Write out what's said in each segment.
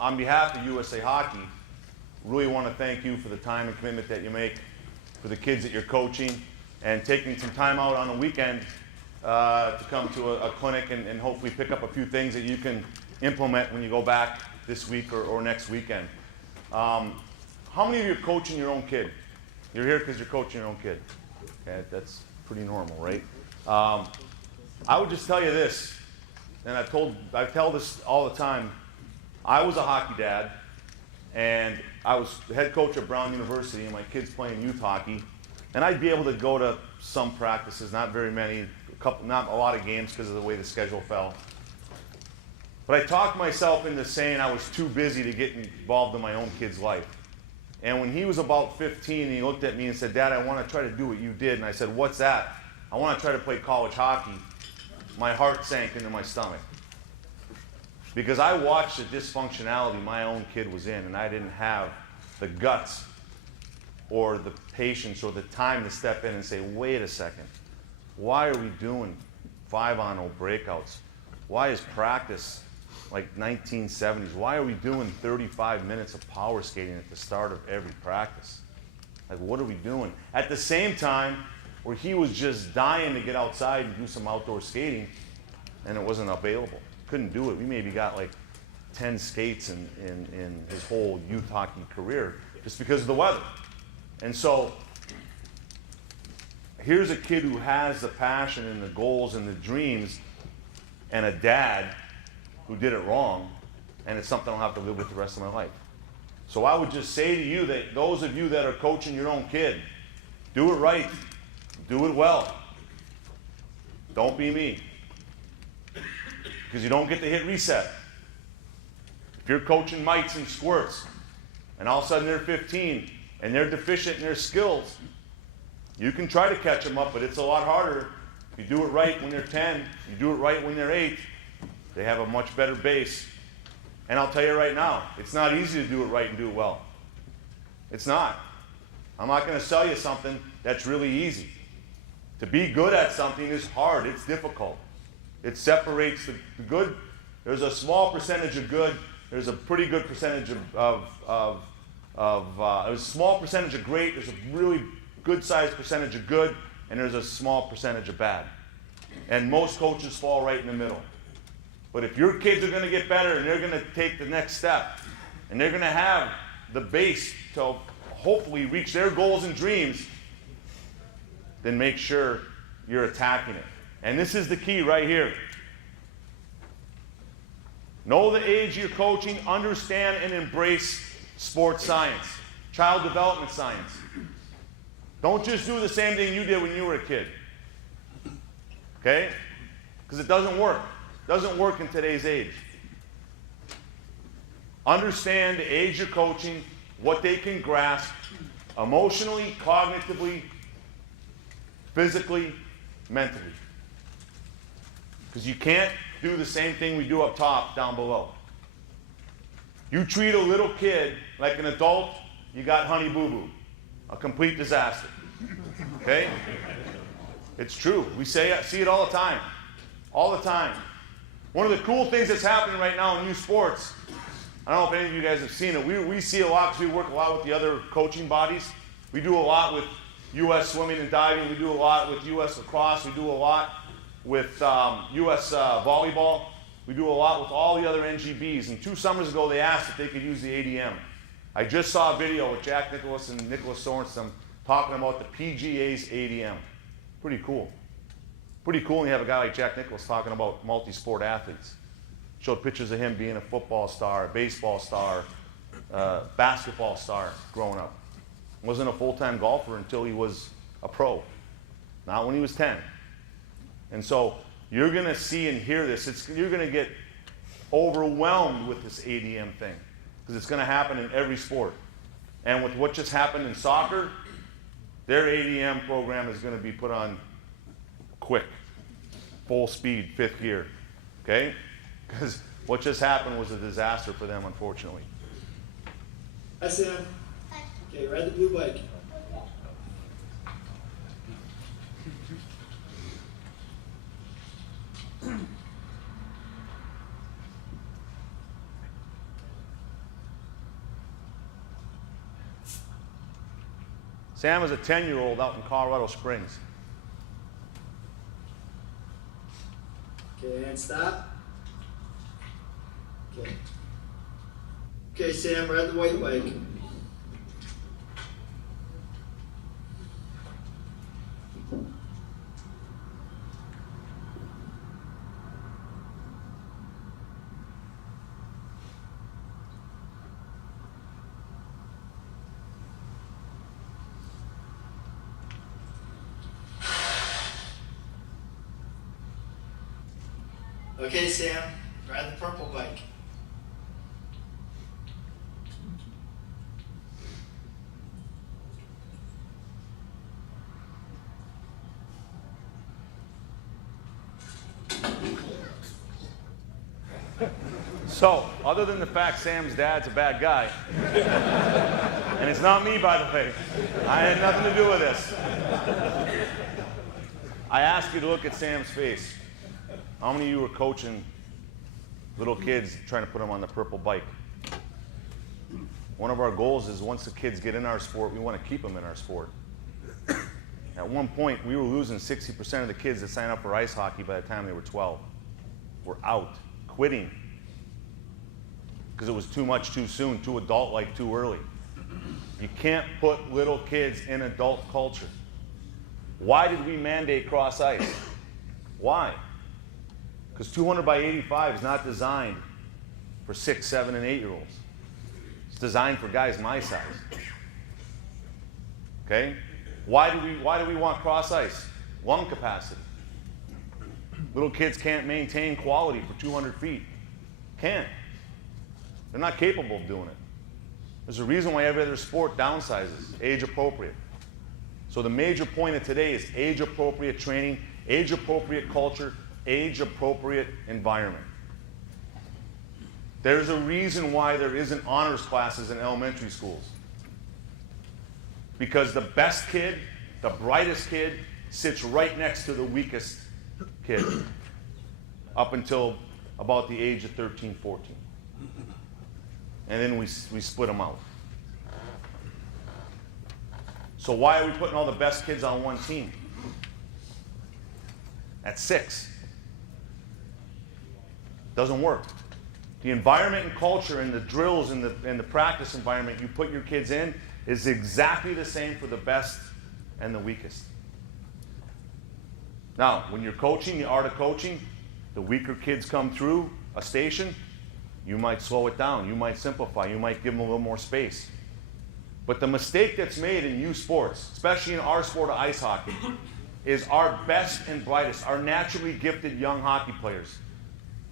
on behalf of USA Hockey, really want to thank you for the time and commitment that you make for the kids that you're coaching, and taking some time out on the weekend to come to a clinic and hopefully pick up a few things that you can implement when you go back this week or next weekend. How many of you are coaching your own kid? You're here because you're coaching your own kid. Okay, that's pretty normal, right? I would just tell you this, and I tell this all the time. I was a hockey dad, and I was the head coach at Brown University, and my kids playing youth hockey. And I'd be able to go to some practices, not very many, not a lot of games because of the way the schedule fell. But I talked myself into saying I was too busy to get involved in my own kid's life. And when he was about 15, he looked at me and said, "Dad, I want to try to do what you did." And I said, "What's that?" "I want to try to play college hockey." My heart sank into my stomach. Because I watched the dysfunctionality my own kid was in, and I didn't have the guts or the patience or the time to step in and say, "Wait a second, why are we doing 5-on-0 breakouts? Why is practice like 1970s? Why are we doing 35 minutes of power skating at the start of every practice? Like, what are we doing?" At the same time, where he was just dying to get outside and do some outdoor skating, and it wasn't available. Couldn't do it. We maybe got like 10 skates in his whole youth hockey career just because of the weather. And so here's a kid who has the passion and the goals and the dreams, and a dad who did it wrong, and it's something I'll have to live with the rest of my life. So I would just say to you that those of you that are coaching your own kid, do it right, do it well. Don't be me, because you don't get to hit reset. If you're coaching mites and squirts, and all of a sudden they're 15, and they're deficient in their skills, you can try to catch them up, but it's a lot harder. If you do it right when they're 10, you do it right when they're 8, they have a much better base. And I'll tell you right now, it's not easy to do it right and do it well. It's not. I'm not going to sell you something that's really easy. To be good at something is hard. It's difficult. It separates the good. There's a small percentage of good. There's a pretty good percentage there's a small percentage of great. There's a really good-sized percentage of good, and there's a small percentage of bad. And most coaches fall right in the middle. But if your kids are going to get better and they're going to take the next step, and they're going to have the base to hopefully reach their goals and dreams, then make sure you're attacking it. And this is the key right here. Know the age you're coaching, understand and embrace sports science, child development science. Don't just do the same thing you did when you were a kid. Okay? Because it doesn't work. It doesn't work in today's age. Understand the age you're coaching, what they can grasp emotionally, cognitively, physically, mentally. Because you can't do the same thing we do up top down below. You treat a little kid like an adult, you got honey boo boo. A complete disaster. Okay? It's true. We see it all the time. All the time. One of the cool things that's happening right now in youth sports, I don't know if any of you guys have seen it, we see a lot because we work a lot with the other coaching bodies. We do a lot with U.S. swimming and diving. We do a lot with U.S. lacrosse. We do a lot with U.S. volleyball. We do a lot with all the other NGBs. And 2 summers ago, they asked if they could use the ADM. I just saw a video with Jack Nicklaus and Nicholas Sorensen talking about the PGA's ADM. Pretty cool. Pretty cool when you have a guy like Jack Nicklaus talking about multi-sport athletes. Showed pictures of him being a football star, a baseball star, basketball star growing up. Wasn't a full-time golfer until he was a pro. Not when he was 10. And so you're going to see and hear this. You're going to get overwhelmed with this ADM thing, because it's going to happen in every sport. And with what just happened in soccer, their ADM program is going to be put on quick, full speed, 5th gear. Okay? Because what just happened was a disaster for them, unfortunately. Hi, Sam. Okay, ride the blue bike. Sam is a 10-year-old out in Colorado Springs. Okay, and stop. Okay. Okay, Sam, ride the white bike. Okay, Sam, ride the purple bike. So, other than the fact Sam's dad's a bad guy, and it's not me, by the way, I had nothing to do with this. I ask you to look at Sam's face. How many of you are coaching little kids trying to put them on the purple bike? One of our goals is once the kids get in our sport, we want to keep them in our sport. At one point, we were losing 60% of the kids that signed up for ice hockey by the time they were 12. We're out, quitting, because it was too much too soon, too adult-like too early. You can't put little kids in adult culture. Why did we mandate cross ice? Why? Because 200 by 85 is not designed for 6, 7, and 8-year-olds. It's designed for guys my size. Okay? Why do we want cross ice? Lung capacity. Little kids can't maintain quality for 200 feet. Can't. They're not capable of doing it. There's a reason why every other sport downsizes, age appropriate. So the major point of today is age appropriate training, age appropriate culture, age appropriate environment. There's a reason why there isn't honors classes in elementary schools. Because the best kid, the brightest kid, sits right next to the weakest kid up until about the age of 13, 14. And then we split them out. So why are we putting all the best kids on one team? At 6. Doesn't work. The environment and culture and the drills and the practice environment you put your kids in is exactly the same for the best and the weakest. Now, when you're coaching, the art of coaching, the weaker kids come through a station, you might slow it down, you might simplify, you might give them a little more space. But the mistake that's made in youth sports, especially in our sport of ice hockey, is our best and brightest, our naturally gifted young hockey players.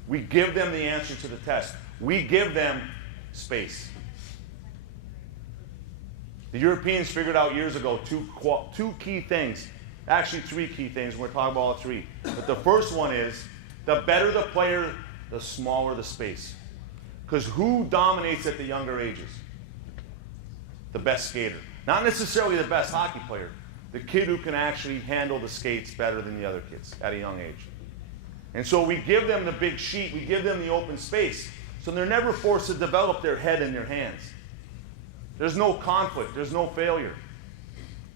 We give them the answer to the test. We give them space. The Europeans figured out years ago two key things, actually 3 key things. We're going to talk about all 3. But the first one is, the better the player, the smaller the space. Because who dominates at the younger ages? The best skater. Not necessarily the best hockey player. The kid who can actually handle the skates better than the other kids at a young age. And so we give them the big sheet, we give them the open space, so they're never forced to develop their head in their hands. There's no conflict, there's no failure.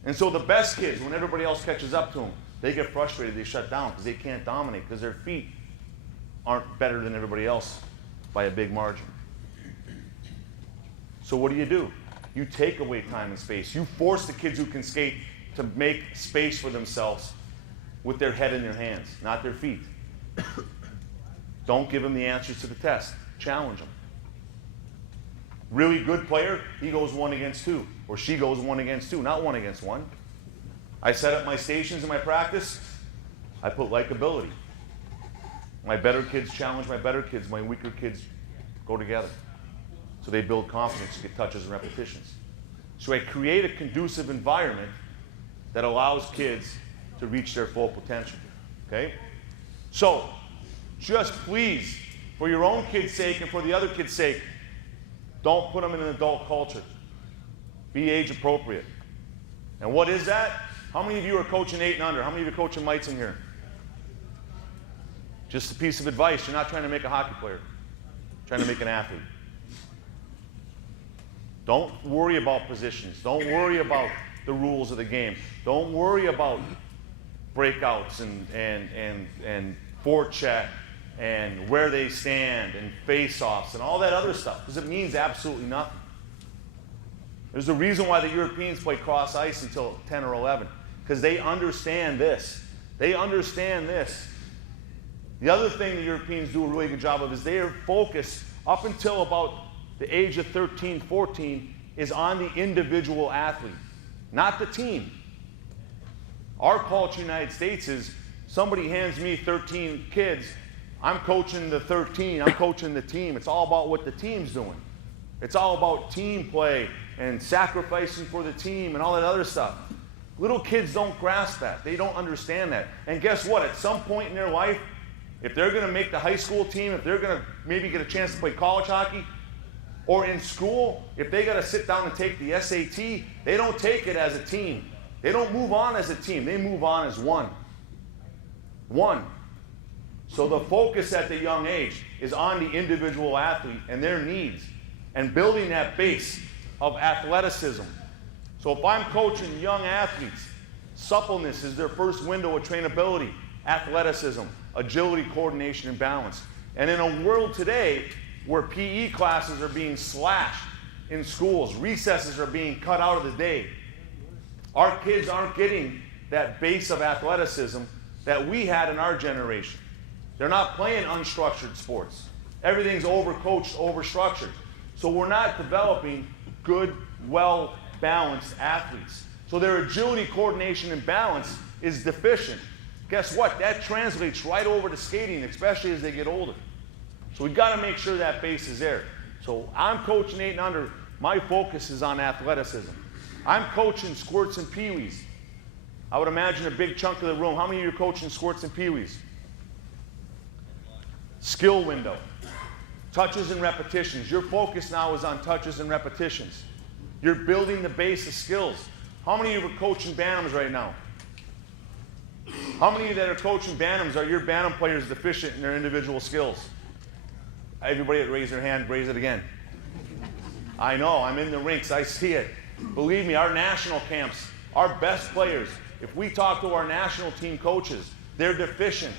And so the best kids, when everybody else catches up to them, they get frustrated, they shut down because they can't dominate, because their feet aren't better than everybody else by a big margin. So what do? You take away time and space. You force the kids who can skate to make space for themselves with their head in their hands, not their feet. Don't give them the answers to the test. Challenge them. Really good player, he goes 1 against 2, or she goes 1 against 2, not 1 against 1. I set up my stations in my practice. I put likability. My better kids challenge my better kids. My weaker kids go together. So they build confidence, get touches and repetitions. So I create a conducive environment that allows kids to reach their full potential. Okay? So, just please, for your own kid's sake and for the other kid's sake, don't put them in an adult culture. Be age appropriate. And what is that? How many of you are coaching 8 and under? How many of you are coaching mites in here? Just a piece of advice. You're not trying to make a hockey player. You're trying to make an athlete. Don't worry about positions. Don't worry about the rules of the game. Don't worry about breakouts and forecheck and where they stand and face-offs and all that other stuff, because it means absolutely nothing. There's a reason why the Europeans play cross ice until 10 or 11, because they understand this. They understand this. The other thing the Europeans do a really good job of is they are focused up until about the age of 13, 14 is on the individual athlete, not the team. Our culture in the United States is somebody hands me 13 kids, I'm coaching the 13, I'm coaching the team. It's all about what the team's doing. It's all about team play and sacrificing for the team and all that other stuff. Little kids don't grasp that. They don't understand that. And guess what? At some point in their life, if they're going to make the high school team, if they're going to maybe get a chance to play college hockey, or in school, if they got to sit down and take the SAT, they don't take it as a team. They don't move on as a team. They move on as one. One. So the focus at the young age is on the individual athlete and their needs and building that base of athleticism. So if I'm coaching young athletes, suppleness is their first window of trainability, athleticism, agility, coordination, and balance. And in a world today where PE classes are being slashed in schools, recesses are being cut out of the day, our kids aren't getting that base of athleticism that we had in our generation. They're not playing unstructured sports. Everything's overcoached, overstructured. So we're not developing good, well-balanced athletes. So their agility, coordination, and balance is deficient. Guess what? That translates right over to skating, especially as they get older. So we've got to make sure that base is there. So I'm coaching 8 and under. My focus is on athleticism. I'm coaching squirts and peewees. I would imagine a big chunk of the room. How many of you are coaching squirts and peewees? Skill window. Touches and repetitions. Your focus now is on touches and repetitions. You're building the base of skills. How many of you are coaching Bantams right now? How many of you that are coaching Bantams are your Bantam players deficient in their individual skills? Everybody that raised their hand, raise it again. I know, I'm in the rinks, I see it. Believe me, our national camps, our best players, if we talk to our national team coaches, they're deficient.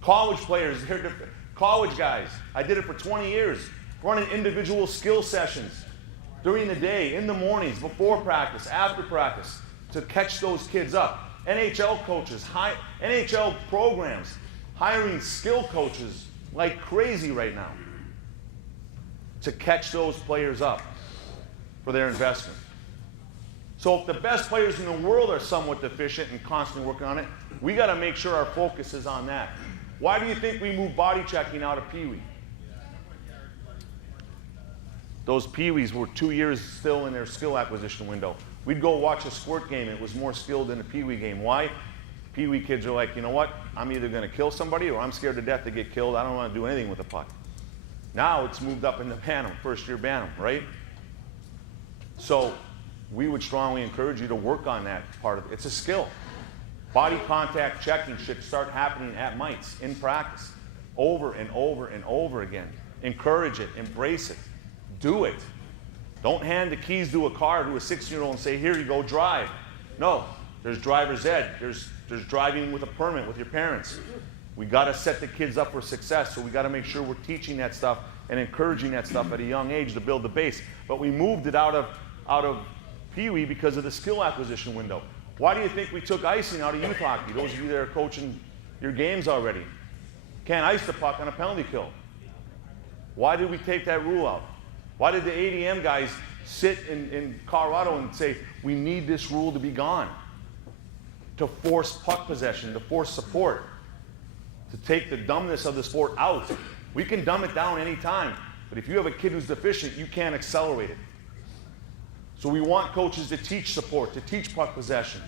College players, college guys, I did it for 20 years, running individual skill sessions during the day, in the mornings, before practice, after practice, to catch those kids up. NHL coaches, NHL programs, hiring skill coaches like crazy right now to catch those players up for their investment. So if the best players in the world are somewhat deficient and constantly working on it, we got to make sure our focus is on that. Why do you think we moved body checking out of Pee Wee? Those Pee Wees were 2 years still in their skill acquisition window. We'd go watch a squirt game and it was more skilled than a Pee Wee game. Why? Pee Wee kids are like, you know what? I'm either going to kill somebody or I'm scared to death to get killed. I don't want to do anything with the puck. Now it's moved up into Bantam, first year Bantam, right? So we would strongly encourage you to work on that part of it. It's a skill. Body contact checking should start happening at mites in practice over and over and over again. Encourage it, embrace it, do it. Don't hand the keys to a car to a 6-year-old and say, here you go, drive. No, there's driver's ed. There's driving with a permit with your parents. We got to set the kids up for success, so we got to make sure we're teaching that stuff and encouraging that stuff at a young age to build the base. But we moved it out of Pee Wee because of the skill acquisition window. Why do you think we took icing out of youth hockey? Those of you that are coaching your games already. Can't ice the puck on a penalty kill. Why did we take that rule out? Why did the ADM guys sit in Colorado and say, we need this rule to be gone? To force puck possession, to force support, to take the dumbness of the sport out. We can dumb it down anytime, but if you have a kid who's deficient, you can't accelerate it. So we want coaches to teach support, to teach puck possession,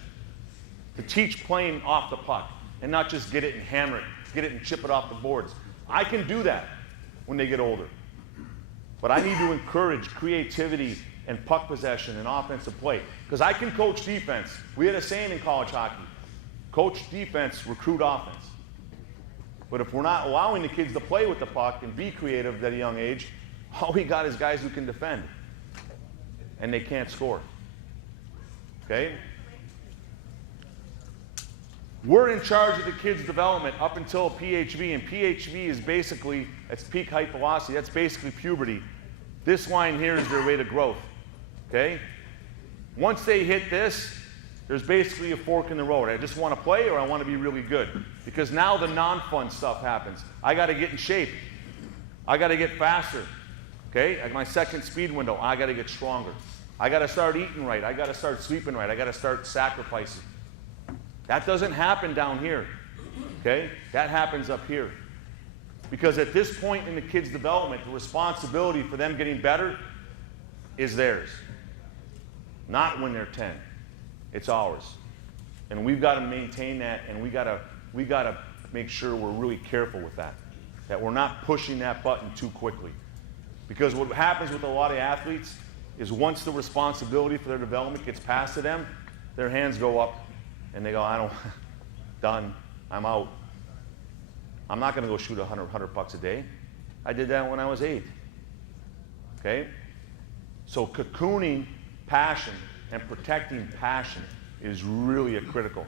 to teach playing off the puck, and not just get it and hammer it, get it and chip it off the boards. I can do that when they get older. But I need to encourage creativity and puck possession and offensive play. Because I can coach defense. We had a saying in college hockey, coach defense, recruit offense. But if we're not allowing the kids to play with the puck and be creative at a young age, all we got is guys who can defend. And they can't score. Okay? We're in charge of the kids' development up until PHV, and PHV is basically, that's peak height velocity, that's basically puberty. This line here is their rate of growth, okay? Once they hit this, there's basically a fork in the road. I just want to play or I want to be really good. Because now the non-fun stuff happens. I got to get in shape. I got to get faster, okay? At my second speed window, I got to get stronger. I got to start eating right. I got to start sleeping right. I got to start sacrificing. That doesn't happen down here, okay? That happens up here. Because at this point in the kids' development, the responsibility for them getting better is theirs. Not when they're 10. It's ours. And we've got to maintain that, and we got to make sure we're really careful with that. That we're not pushing that button too quickly. Because what happens with a lot of athletes is once the responsibility for their development gets passed to them, their hands go up and they go, I don't, done, I'm out. I'm not going to go shoot $100 bucks a day. I did that when I was 8. Okay? So cocooning passion and protecting passion is really a critical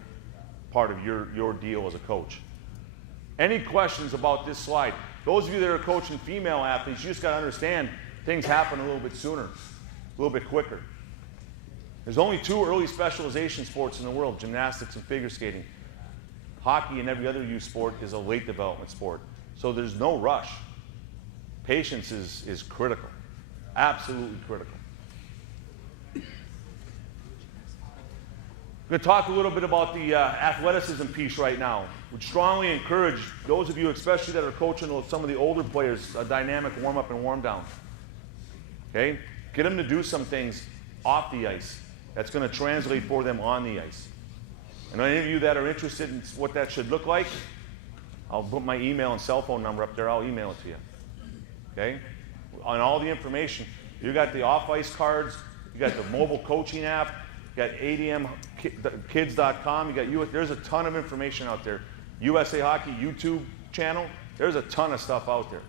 part of your deal as a coach. Any questions about this slide? Those of you that are coaching female athletes, you just got to understand things happen a little bit sooner, a little bit quicker. There's only 2 early specialization sports in the world, gymnastics and figure skating. Hockey and every other youth sport is a late development sport. So there's no rush. Patience is critical, absolutely critical. I'm going to talk a little bit about the athleticism piece right now. Would strongly encourage those of you, especially that are coaching some of the older players, a dynamic warm-up and warm-down. Okay? Get them to do some things off the ice that's going to translate for them on the ice. And any of you that are interested in what that should look like, I'll put my email and cell phone number up there. I'll email it to you. Okay? On all the information, you got the off-ice cards, you got the mobile coaching app, you got admkids.com, there's a ton of information out there. USA Hockey YouTube channel, there's a ton of stuff out there.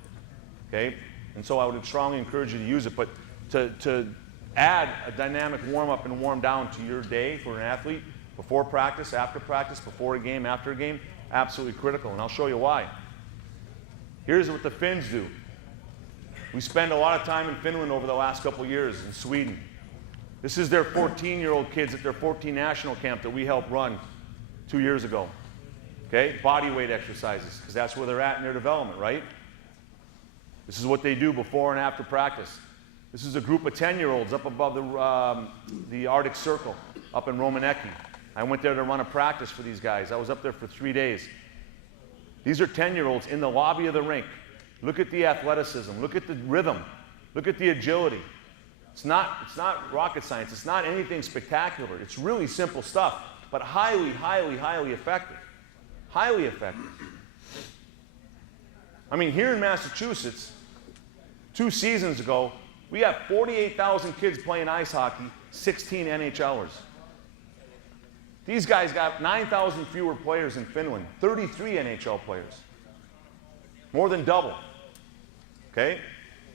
Okay? And so I would strongly encourage you to use it. But to add a dynamic warm-up and warm-down to your day for an athlete, before practice, after practice, before a game, after a game, absolutely critical, and I'll show you why. Here's what the Finns do. We spend a lot of time in Finland over the last couple of years, in Sweden. This is their 14-year-old kids at their 14 national camp that we helped run 2 years ago. Okay, body weight exercises, because that's where they're at in their development, right? This is what they do before and after practice. This is a group of 10-year-olds up above the Arctic Circle, up in Romanecki. I went there to run a practice for these guys. I was up there for 3 days. These are 10-year-olds in the lobby of the rink. Look at the athleticism. Look at the rhythm. Look at the agility. It's not rocket science. It's not anything spectacular. It's really simple stuff, but highly, highly, highly effective. Highly effective. I mean, here in Massachusetts, 2 seasons ago, we have 48,000 kids playing ice hockey, 16 NHLers. These guys got 9,000 fewer players in Finland, 33 NHL players. More than double. Okay?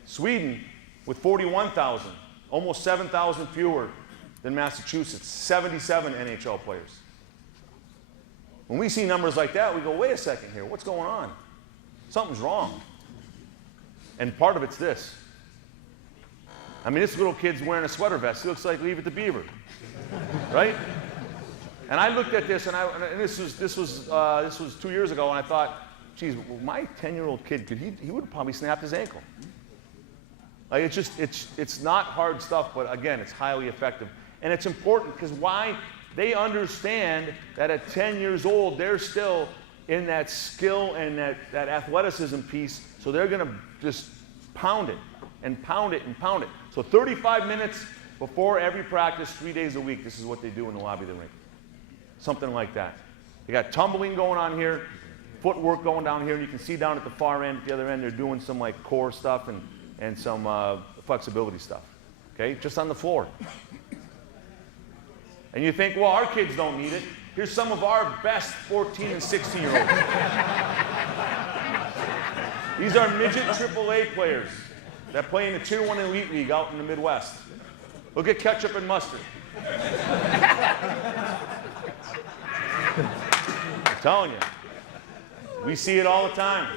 Sweden, with 41,000, almost 7,000 fewer than Massachusetts, 77 NHL players. When we see numbers like that, we go, wait a second here, what's going on? Something's wrong. And part of it's this. I mean, this little kid's wearing a sweater vest. He looks like Leave It to Beaver, right? And I looked at this, and this was 2 years ago, and I thought, geez, my 10-year-old kid he would have probably snapped his ankle. Like it's not hard stuff, but again, it's highly effective, and it's important because why? They understand that at 10 years old, they're still in that skill and that athleticism piece, so they're going to just pound it and pound it and pound it. So 35 minutes before every practice, 3 days a week, this is what they do in the lobby of the rink. Something like that. They got tumbling going on here, footwork going down here, and you can see down at the far end, at the other end, they're doing some like core stuff and some flexibility stuff. Okay, just on the floor. And you think, well, our kids don't need it. Here's some of our best 14 and 16-year-olds. These are midget AAA players that play in the Tier 1 Elite League out in the Midwest. Look at Ketchup and Mustard. I'm telling you. We see it all the time.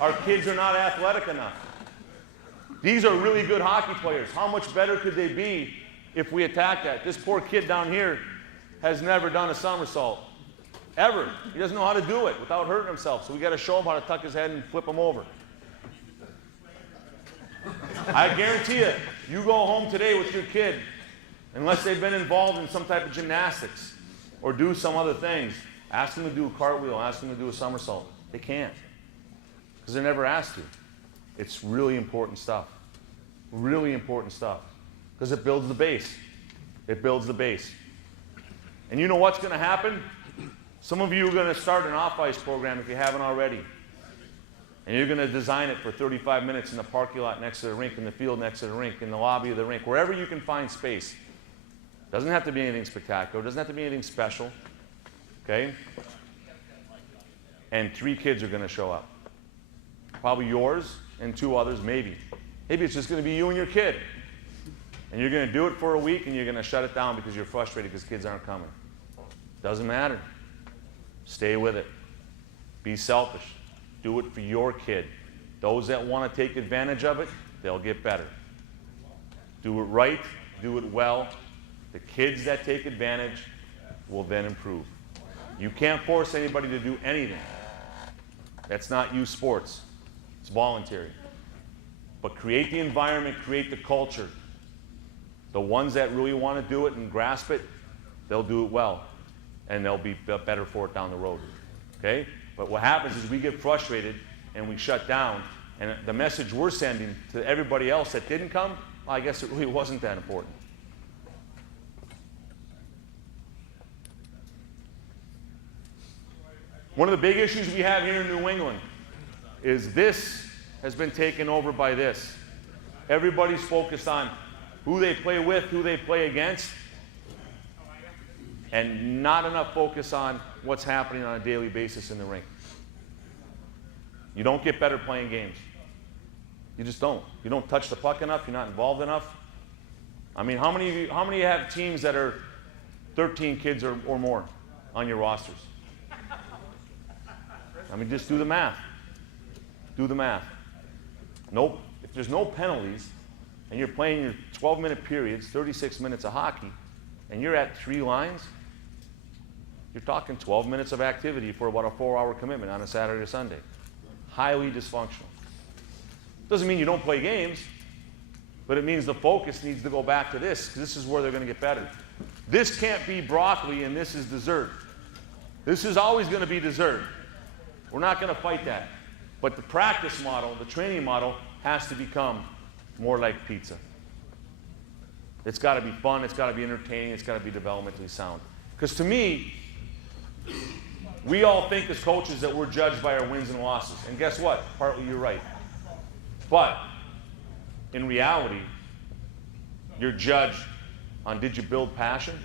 Our kids are not athletic enough. These are really good hockey players. How much better could they be if we attack that? This poor kid down here has never done a somersault. Ever. He doesn't know how to do it without hurting himself. So we got to show him how to tuck his head and flip him over. I guarantee you, you go home today with your kid, unless they've been involved in some type of gymnastics or do some other things, ask them to do a cartwheel, ask them to do a somersault. They can't, because they're never asked to. It's really important stuff. Really important stuff. Because it builds the base. It builds the base. And you know what's going to happen? Some of you are going to start an off-ice program if you haven't already. And you're going to design it for 35 minutes in the parking lot next to the rink, in the field next to the rink, in the lobby of the rink, wherever you can find space. Doesn't have to be anything spectacular. Doesn't have to be anything special. Okay? And 3 kids are going to show up. Probably yours and 2 others, maybe. Maybe it's just going to be you and your kid. And you're going to do it for a week and you're going to shut it down because you're frustrated because kids aren't coming. Doesn't matter. Stay with it. Be selfish. Do it for your kid. Those that want to take advantage of it, they'll get better. Do it right. Do it well. The kids that take advantage will then improve. You can't force anybody to do anything. That's not youth sports. It's voluntary. But create the environment, create the culture. The ones that really want to do it and grasp it, they'll do it well. And they'll be better for it down the road. Okay? But what happens is we get frustrated and we shut down. And the message we're sending to everybody else that didn't come, well, I guess it really wasn't that important. One of the big issues we have here in New England is this has been taken over by this. Everybody's focused on who they play with, who they play against, and not enough focus on what's happening on a daily basis in the rink. You don't get better playing games. You just don't. You don't touch the puck enough. You're not involved enough. I mean, how many of you have teams that are 13 kids or more on your rosters? I mean, just do the math. Do the math. Nope. If there's no penalties, and you're playing your 12-minute periods, 36 minutes of hockey, and you're at 3 lines, you're talking 12 minutes of activity for about a 4-hour commitment on a Saturday or Sunday. Highly dysfunctional. Doesn't mean you don't play games, but it means the focus needs to go back to this, because this is where they're going to get better. This can't be broccoli and this is dessert. This is always going to be dessert. We're not going to fight that. But the practice model, the training model, has to become more like pizza. It's got to be fun, it's got to be entertaining, it's got to be developmentally sound. Because to me, we all think as coaches that we're judged by our wins and losses. And guess what? Partly you're right. But in reality, you're judged on did you build passion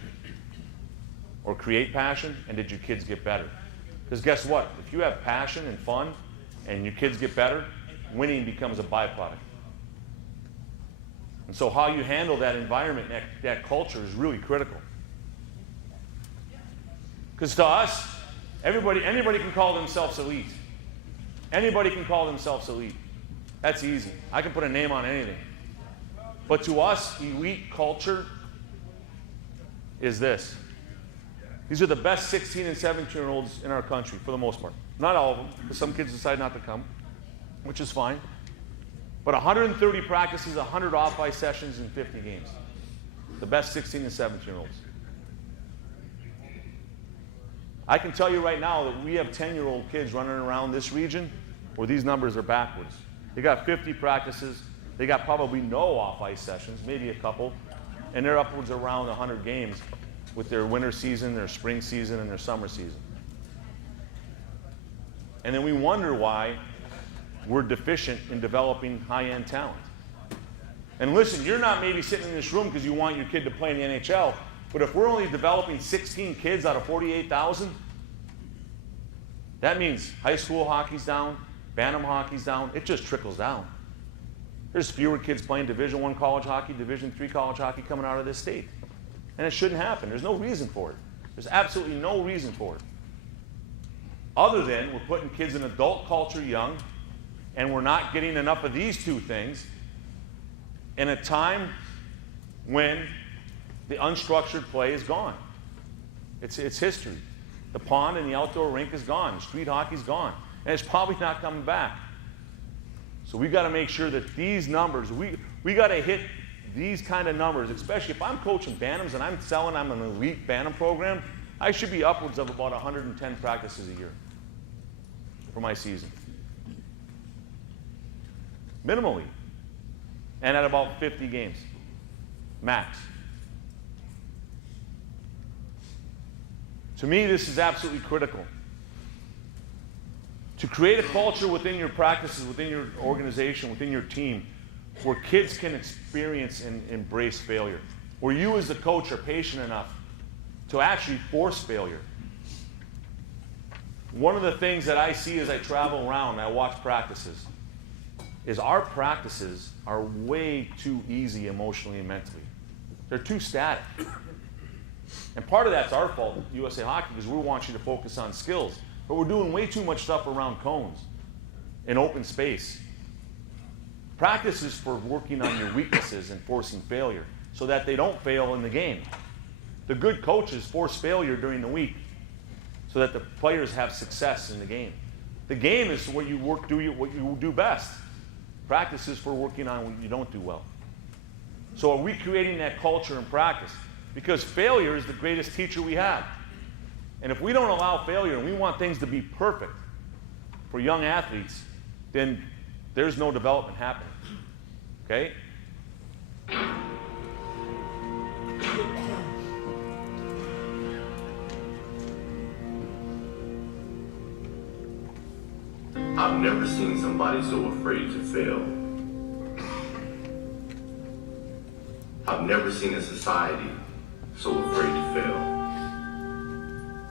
or create passion, and did your kids get better? Because guess what? If you have passion and fun and your kids get better, winning becomes a byproduct. And so how you handle that environment, that culture is really critical. Because to us, anybody can call themselves elite. Anybody can call themselves elite. That's easy. I can put a name on anything. But to us, elite culture is this. These are the best 16 and 17-year-olds in our country, for the most part. Not all of them, because some kids decide not to come, which is fine. But 130 practices, 100 off-ice sessions, and 50 games. The best 16 and 17-year-olds. I can tell you right now that we have 10-year-old kids running around this region where these numbers are backwards. They got 50 practices. They got probably no off-ice sessions, maybe a couple, and they're upwards around 100 games with their winter season, their spring season, and their summer season. And then we wonder why we're deficient in developing high-end talent. And listen, you're not maybe sitting in this room because you want your kid to play in the NHL, but if we're only developing 16 kids out of 48,000, that means high school hockey's down, Bantam hockey's down, it just trickles down. There's fewer kids playing Division I college hockey, Division III college hockey coming out of this state. And it shouldn't happen. There's no reason for it. There's absolutely no reason for it. Other than we're putting kids in adult culture young, and we're not getting enough of these two things in a time when the unstructured play is gone. It's history. The pond and the outdoor rink is gone. Street hockey's gone. And it's probably not coming back. So we got to make sure that these numbers, we got to hit these kind of numbers, especially if I'm coaching Bantams and I'm an elite Bantam program, I should be upwards of about 110 practices a year for my season. Minimally. And at about 50 games. Max. To me, this is absolutely critical. To create a culture within your practices, within your organization, within your team, where kids can experience and embrace failure. Where you as the coach are patient enough to actually force failure. One of the things that I see as I travel around and I watch practices is our practices are way too easy emotionally and mentally. They're too static. And part of that's our fault, USA Hockey, because we want you to focus on skills. But we're doing way too much stuff around cones in open space. Practice is for working on your weaknesses and forcing failure so that they don't fail in the game. The good coaches force failure during the week so that the players have success in the game. The game is what you what you do best. Practice is for working on what you don't do well. So are we creating that culture in practice? Because failure is the greatest teacher we have. And if we don't allow failure and we want things to be perfect for young athletes, then there's no development happening. Okay? I've never seen somebody so afraid to fail. I've never seen a society so afraid to fail.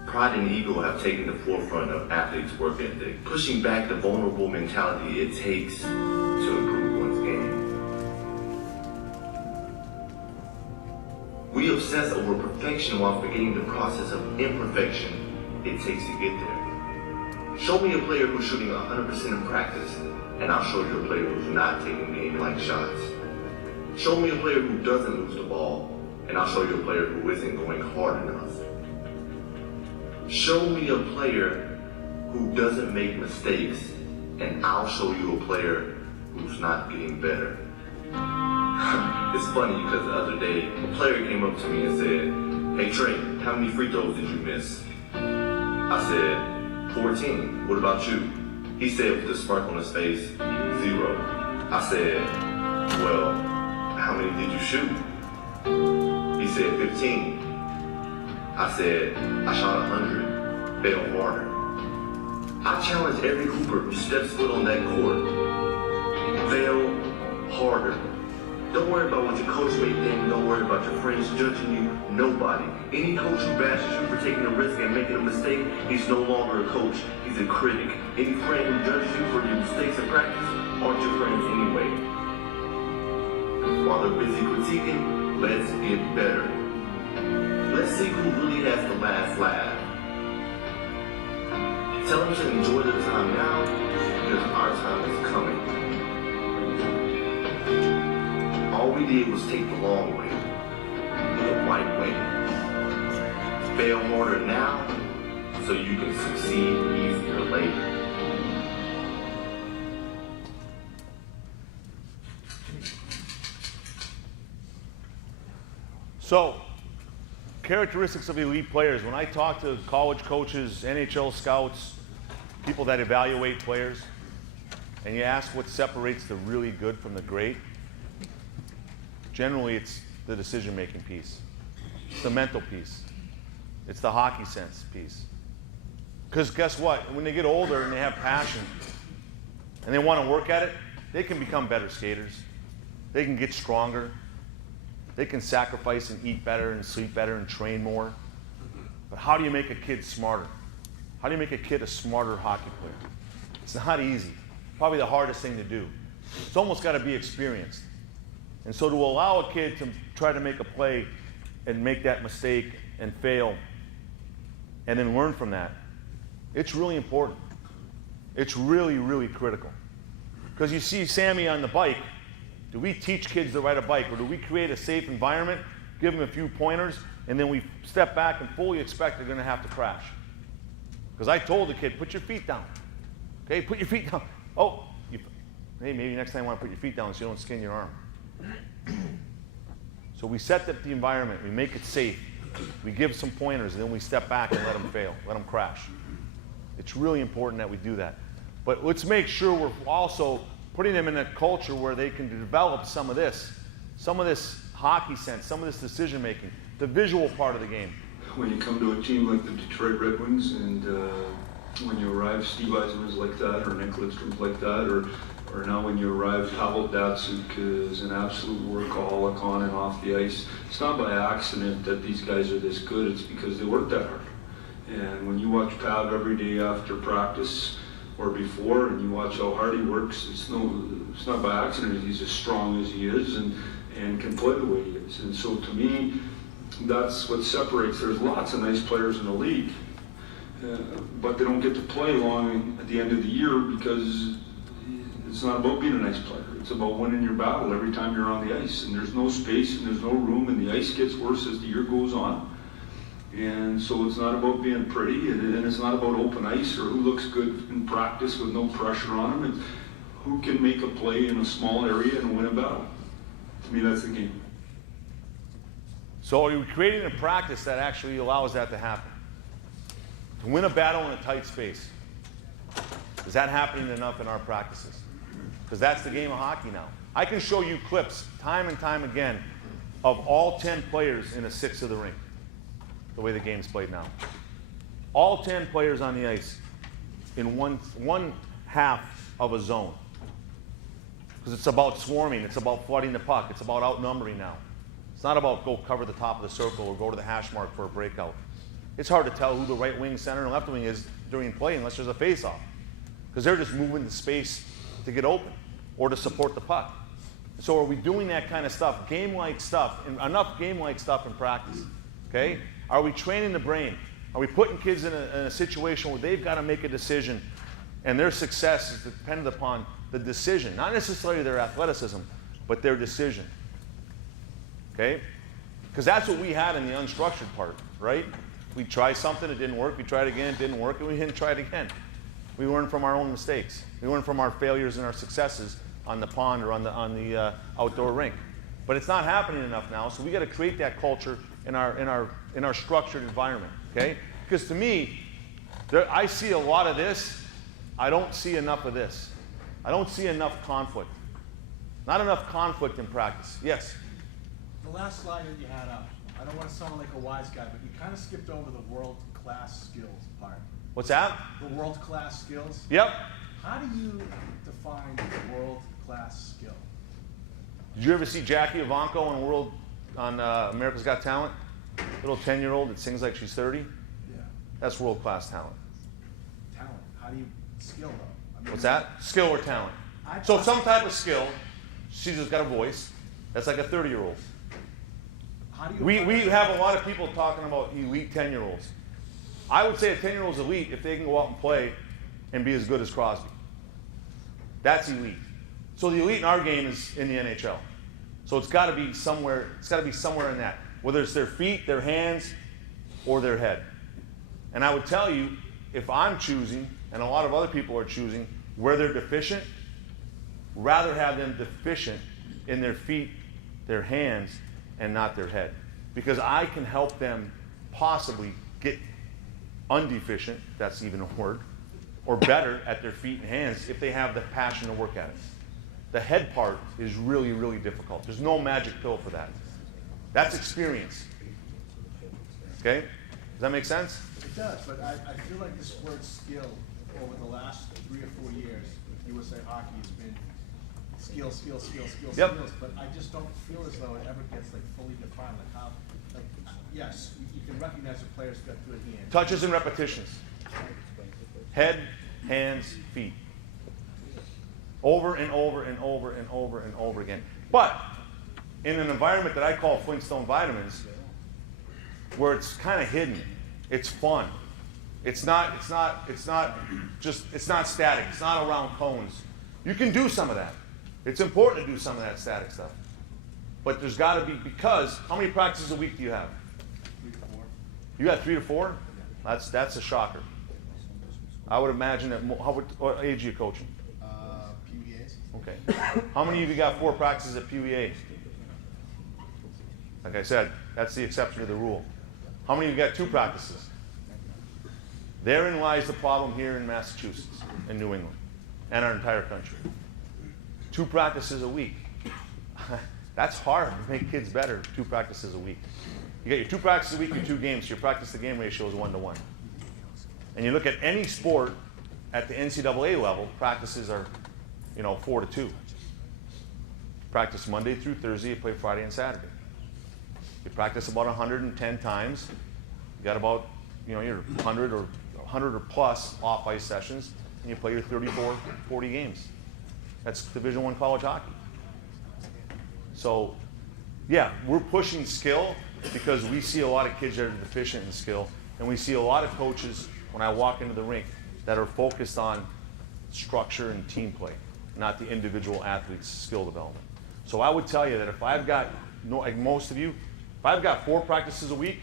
Pride and ego have taken the forefront of athletes' work ethic, pushing back the vulnerable mentality it takes to improve one's game. We obsess over perfection while forgetting the process of imperfection it takes to get there. Show me a player who's shooting 100% in practice, and I'll show you a player who's not taking game-like shots. Show me a player who doesn't lose the ball, and I'll show you a player who isn't going hard enough. Show me a player who doesn't make mistakes, and I'll show you a player who's not getting better. It's funny because the other day, a player came up to me and said, "Hey Trey, how many free throws did you miss?" I said, 14. What about you? He said with a smirk on his face, 0. I said, well, how many did you shoot? He said 15. I said, I shot 100, fail harder. I challenge every hooper who steps foot on that court, fail harder. Don't worry about what your coach may think, don't worry about your friends judging you, nobody. Any coach who bashes you for taking a risk and making a mistake, he's no longer a coach, he's a critic. Any friend who judges you for your mistakes in practice aren't your friends anyway. While they're busy critiquing, let's get better. Let's see who really has the last laugh. Tell them to enjoy their time now, because our time is coming. All we did was take the long way, the right way. Fail harder now, so you can succeed easier later. So, characteristics of elite players. When I talk to college coaches, NHL scouts, people that evaluate players, and you ask what separates the really good from the great, generally it's the decision-making piece. It's the mental piece. It's the hockey sense piece. Because guess what? When they get older and they have passion and they want to work at it, they can become better skaters. They can get stronger. They can sacrifice and eat better and sleep better and train more. But how do you make a kid smarter? How do you make a kid a smarter hockey player? It's not easy. Probably the hardest thing to do. It's almost got to be experienced. And so to allow a kid to try to make a play and make that mistake and fail and then learn from that, it's really important. It's really, really critical. Because you see Sammy on the bike, do we teach kids to ride a bike, or do we create a safe environment, give them a few pointers, and then we step back and fully expect they're going to have to crash? Because I told the kid, put your feet down. Okay, put your feet down. Oh, hey, maybe next time you want to put your feet down so you don't skin your arm. So we set up the environment, we make it safe, we give some pointers, and then we step back and let them fail, let them crash. It's really important that we do that. But let's make sure we're also putting them in a culture where they can develop some of this hockey sense, some of this decision making, the visual part of the game. When you come to a team like the Detroit Red Wings, and when you arrive, Steve Yzerman's like that, or Nick Lidstrom's like that, or now when you arrive, Pavel Datsyuk is an absolute workaholic on and off the ice. It's not by accident that these guys are this good, it's because they work that hard. And when you watch Pav every day after practice or before, and you watch how hard he works, it's not by accident he's as strong as he is and can play the way he is. And so to me, that's what separates. There's lots of nice players in the league, but they don't get to play long at the end of the year because it's not about being a nice player. It's about winning your battle every time you're on the ice. And there's no space and there's no room, and the ice gets worse as the year goes on. And so it's not about being pretty, and it's not about open ice or who looks good in practice with no pressure on them. It's who can make a play in a small area and win a battle. To me, that's the game. So you're creating a practice that actually allows that to happen. To win a battle in a tight space. Is that happening enough in our practices? Because that's the game of hockey now. I can show you clips time and time again of all 10 players in a sixth of the rink, the way the game's played now. All 10 players on the ice in one half of a zone. Because it's about swarming, it's about flooding the puck, it's about outnumbering now. It's not about go cover the top of the circle or go to the hash mark for a breakout. It's hard to tell who the right wing, center, and left wing is during play unless there's a face-off. Because they're just moving the space to get open or to support the puck. So are we doing that kind of stuff, game-like stuff, enough game-like stuff in practice? Okay? Are we training the brain? Are we putting kids in a situation where they've got to make a decision and their success is dependent upon the decision, not necessarily their athleticism, but their decision? Okay? Because that's what we had in the unstructured part, right? We try something, it didn't work, we tried again, it didn't work, and we didn't try it again. We learn from our own mistakes. We learn from our failures and our successes on the pond or on the outdoor rink. But it's not happening enough now, so we got to create that culture in our structured environment. Okay? Because to me, I see a lot of this. I don't see enough of this. I don't see enough conflict. Not enough conflict in practice. Yes. The last slide that you had up, I don't want to sound like a wise guy, but you kind of skipped over the world-class skills part. What's that? The world-class skills? Yep. How do you define world-class skill? Did you ever see Jackie Ivanko on America's Got Talent? Little 10-year-old that sings like she's 30? Yeah. That's world-class talent. Talent. How do you skill though? I mean, What's that? Skill or talent? So some type of skill. She's just got a voice. That's like a 30-year-old. How do you We have a lot of people talking about elite 10-year-olds. I would say a 10-year-old's elite if they can go out and play and be as good as Crosby. That's elite. So the elite in our game is in the NHL. So it's got to be somewhere. It's got to be somewhere in that, whether it's their feet, their hands, or their head. And I would tell you, if I'm choosing, and a lot of other people are choosing, where they're deficient, rather have them deficient in their feet, their hands, and not their head. Because I can help them possibly get undeficient, that's even a word, or better at their feet and hands if they have the passion to work at it. The head part is really, really difficult. There's no magic pill for that. That's experience. Okay? Does that make sense? It does, but I feel like this word skill over the last 3 or 4 years, USA Hockey has been skills, Yep. skills, but I just don't feel as though it ever gets like fully defined. Like how, like yes, you can recognize a player's got good hands. Touches and repetitions. Head, hands, feet. Over and over and over and over and over again. But in an environment that I call Flintstone Vitamins, where it's kind of hidden. It's fun. It's not static. It's not around cones. You can do some of that. It's important to do some of that static stuff. But there's got to be, because how many practices a week do you have? 3 to 4. You got 3 to 4? That's a shocker. I would imagine that. What age are you coaching? PBAs. Okay. How many of you got 4 practices at PUEA? Like I said, that's the exception to the rule. How many of you got 2 practices? Therein lies the problem here in Massachusetts and New England and our entire country. 2 practices a week. That's hard to make kids better, 2 practices a week. You get your 2 practices a week, your 2 games, so your practice to game ratio is 1-to-1. And you look at any sport at the NCAA level, practices are, 4-to-2. Practice Monday through Thursday, you play Friday and Saturday. You practice about 110 times. You got about, your 100 or plus off-ice sessions, and you play your 34, 40 games. That's Division I college hockey. So, yeah, we're pushing skill because we see a lot of kids that are deficient in skill, and we see a lot of coaches when I walk into the rink that are focused on structure and team play, not the individual athlete's skill development. So I would tell you that if I've got, like most of you, if I've got 4 practices a week,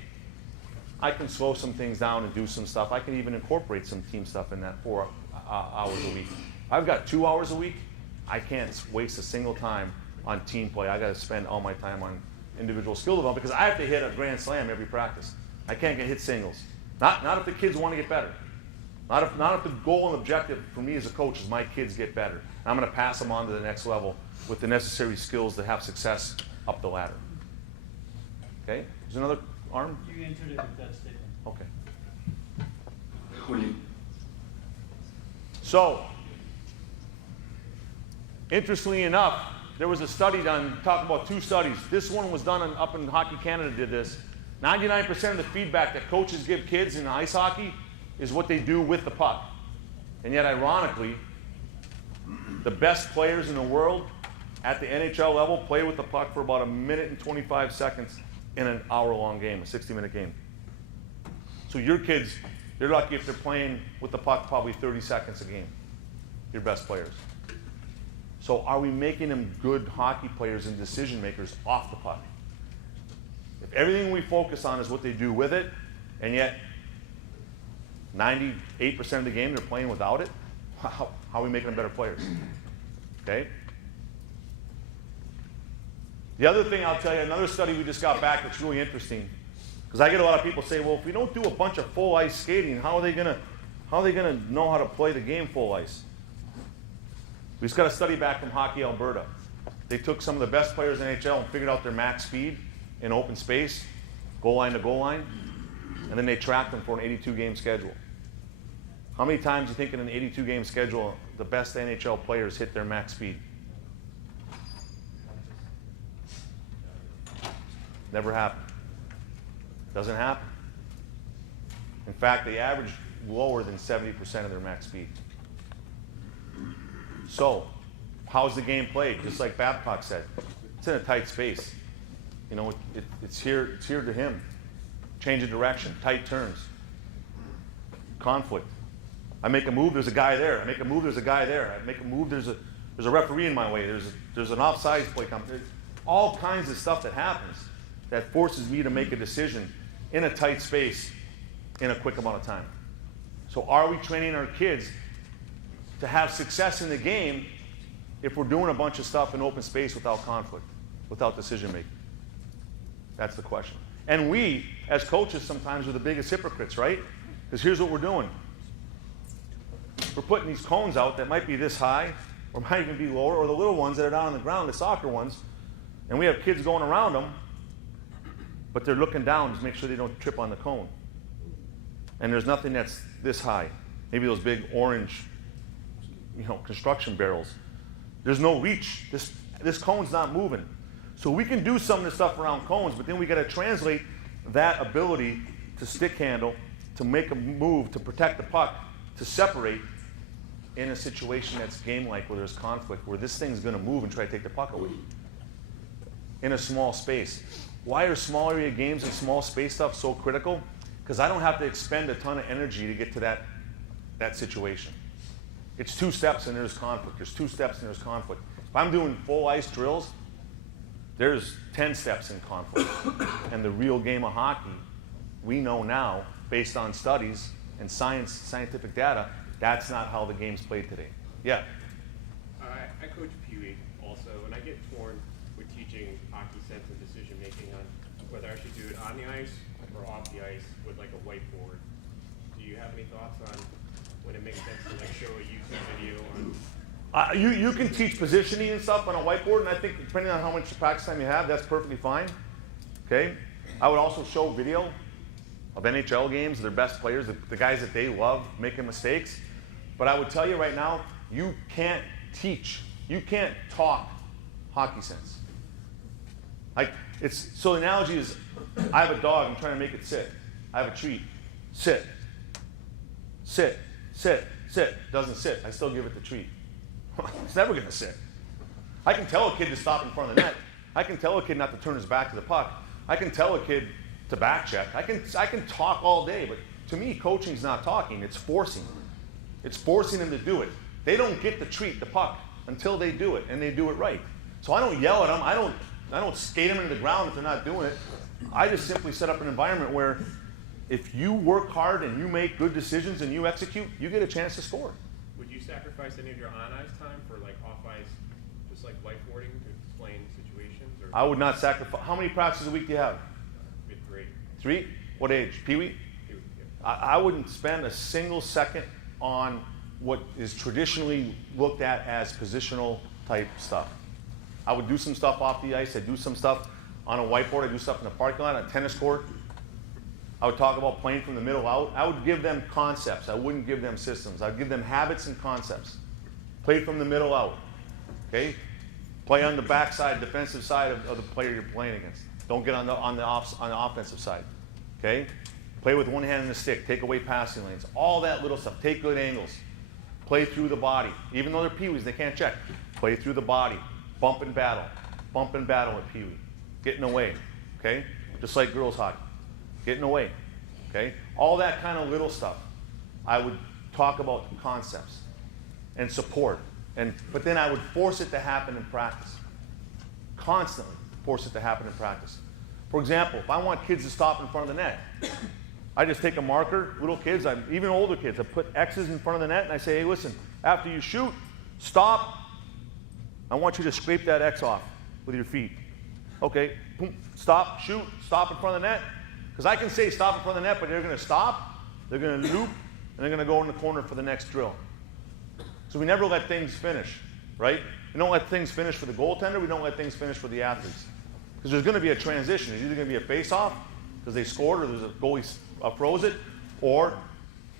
I can slow some things down and do some stuff. I can even incorporate some team stuff in that 4 hours a week. If I've got 2 hours a week, I can't waste a single time on team play. I got to spend all my time on individual skill development because I have to hit a grand slam every practice. I can't get hit singles. Not if the kids want to get better. Not if the goal and objective for me as a coach is my kids get better. I'm going to pass them on to the next level with the necessary skills to have success up the ladder. Okay? There's another arm? You entered it with that statement. Okay. When you So, interestingly enough, there was a study done, talking about 2 studies. This one was done up in Hockey Canada did this. 99% of the feedback that coaches give kids in ice hockey is what they do with the puck. And yet, ironically, the best players in the world at the NHL level play with the puck for about 1 minute and 25 seconds in an hour-long game, a 60-minute game. So your kids, you're lucky if they're playing with the puck probably 30 seconds a game, your best players. So are we making them good hockey players and decision makers off the puck? If everything we focus on is what they do with it, and yet 98% of the game they're playing without it, how are we making them better players? Okay? The other thing I'll tell you, another study we just got back that's really interesting, because I get a lot of people say, well, if we don't do a bunch of full ice skating, how are they gonna know how to play the game full ice? We just got a study back from Hockey Alberta. They took some of the best players in NHL and figured out their max speed in open space, goal line to goal line, and then they tracked them for an 82-game schedule. How many times do you think in an 82-game schedule the best NHL players hit their max speed? Never happened. Doesn't happen. In fact, they average lower than 70% of their max speed. So, how's the game played? Just like Babcock said, it's in a tight space. It's here to him. Change of direction, tight turns, conflict. I make a move, there's a guy there. I make a move, there's a guy there. I make a move, there's a referee in my way. There's an offside play coming. There's all kinds of stuff that happens that forces me to make a decision in a tight space in a quick amount of time. So are we training our kids to have success in the game if we're doing a bunch of stuff in open space without conflict, without decision making? That's the question. And we, as coaches, sometimes are the biggest hypocrites, right? Because here's what we're doing. We're putting these cones out that might be this high, or might even be lower, or the little ones that are down on the ground, the soccer ones, and we have kids going around them, but they're looking down to make sure they don't trip on the cone. And there's nothing that's this high. Maybe those big orange, construction barrels. There's no reach. This cone's not moving. So we can do some of the stuff around cones, but then we got to translate that ability to stick handle, to make a move, to protect the puck, to separate in a situation that's game-like where there's conflict, where this thing's going to move and try to take the puck away in a small space. Why are small area games and small space stuff so critical? Because I don't have to expend a ton of energy to get to that situation. It's 2 steps and there's conflict. There's 2 steps and there's conflict. If I'm doing full ice drills, there's 10 steps in conflict. And the real game of hockey, we know now, based on studies and scientific data, that's not how the game's played today. Yeah? I coach Pee Wee also, and I get torn with teaching hockey sense and decision making on whether I should do it on the ice or off the ice with like a whiteboard. Do you have any thoughts on when it makes sense to like show a YouTube video on? You can teach positioning and stuff on a whiteboard, and I think depending on how much practice time you have, that's perfectly fine. Okay? I would also show video of NHL games, their best players, the guys that they love making mistakes. But I would tell you right now, you can't teach, you can't talk hockey sense. Like, so the analogy is, I have a dog, I'm trying to make it sit. I have a treat. Sit. Sit. Sit. Sit. Doesn't sit. I still give it the treat. It's never going to sit. I can tell a kid to stop in front of the net. I can tell a kid not to turn his back to the puck. I can tell a kid to back check. I can talk all day, but to me, coaching's not talking. It's forcing. It's forcing them to do it. They don't get to treat the puck until they do it, and they do it right. So I don't yell at them. I don't skate them into the ground if they're not doing it. I just simply set up an environment where if you work hard and you make good decisions and you execute, you get a chance to score. Would you sacrifice any of your on-ice time for like off-ice, just like whiteboarding to explain situations? Or I would not sacrifice. How many practices a week do you have? we have 3. 3? What age? Pee Wee? Yeah. I wouldn't spend a single second on what is traditionally looked at as positional type stuff. I would do some stuff off the ice. I'd do some stuff on a whiteboard. I'd do stuff in the parking lot, on a tennis court. I would talk about playing from the middle out. I would give them concepts. I wouldn't give them systems. I'd give them habits and concepts. Play from the middle out. Okay? Play on the backside, defensive side of the player you're playing against. Don't get on the offensive side. Okay? Play with one hand on the stick. Take away passing lanes. All that little stuff. Take good angles. Play through the body. Even though they're Pee-wees, they can't check. Play through the body. Bump and battle. Bump and battle with Pee-wee. Getting away. Okay? Just like girls hockey. Getting away. Okay? All that kind of little stuff. I would talk about the concepts and support. But then I would force it to happen in practice. Constantly force it to happen in practice. For example, if I want kids to stop in front of the net, I just take a marker, little kids, even older kids, I put X's in front of the net and I say, hey, listen, after you shoot, stop. I want you to scrape that X off with your feet. Okay, boom, stop, shoot, stop in front of the net. Because I can say stop in front of the net, but they're going to stop, they're going to loop, and they're going to go in the corner for the next drill. So we never let things finish, right? We don't let things finish for the goaltender, we don't let things finish for the athletes. Because there's going to be a transition. There's either going to be a face-off, because they scored, or there's a goalie froze it, or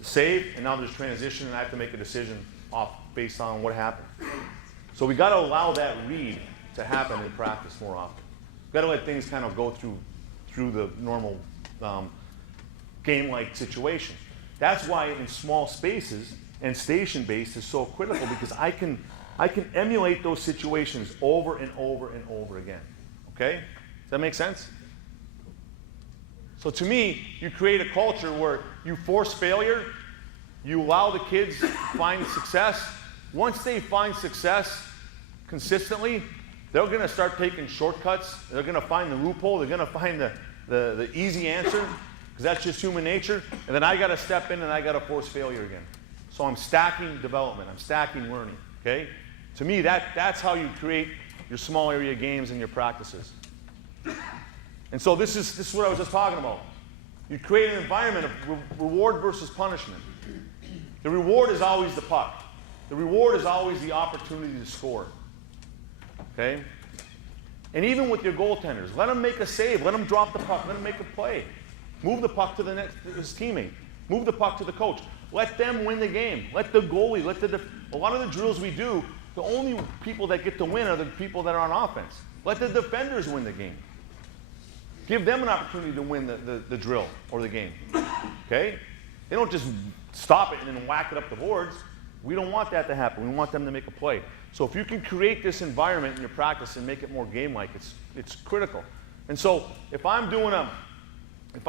save, and now there's transition, and I have to make a decision based on what happened. So we got to allow that read to happen in practice more often. We've got to let things kind of go through the normal game-like situation. That's why in small spaces and station-based is so critical, because I can emulate those situations over and over and over again. Okay? Does that make sense? So to me, you create a culture where you force failure, you allow the kids to find success. Once they find success consistently, they're going to start taking shortcuts. They're going to find the loophole. They're going to find the easy answer, because that's just human nature. And then I got to step in and I got to force failure again. So I'm stacking development. I'm stacking learning. Okay? To me, that's how you create your small area games and your practices. And so this is what I was just talking about. You create an environment of reward versus punishment. The reward is always the puck. The reward is always the opportunity to score. Okay? And even with your goaltenders, let them make a save. Let them drop the puck. Let them make a play. Move the puck to his teammate. Move the puck to the coach. Let them win the game. Let the goalie, a lot of the drills we do, the only people that get to win are the people that are on offense. Let the defenders win the game. Give them an opportunity to win the drill or the game. Okay? They don't just stop it and then whack it up the boards. We don't want that to happen. We want them to make a play. So if you can create this environment in your practice and make it more game-like, it's critical. And so if I'm doing a if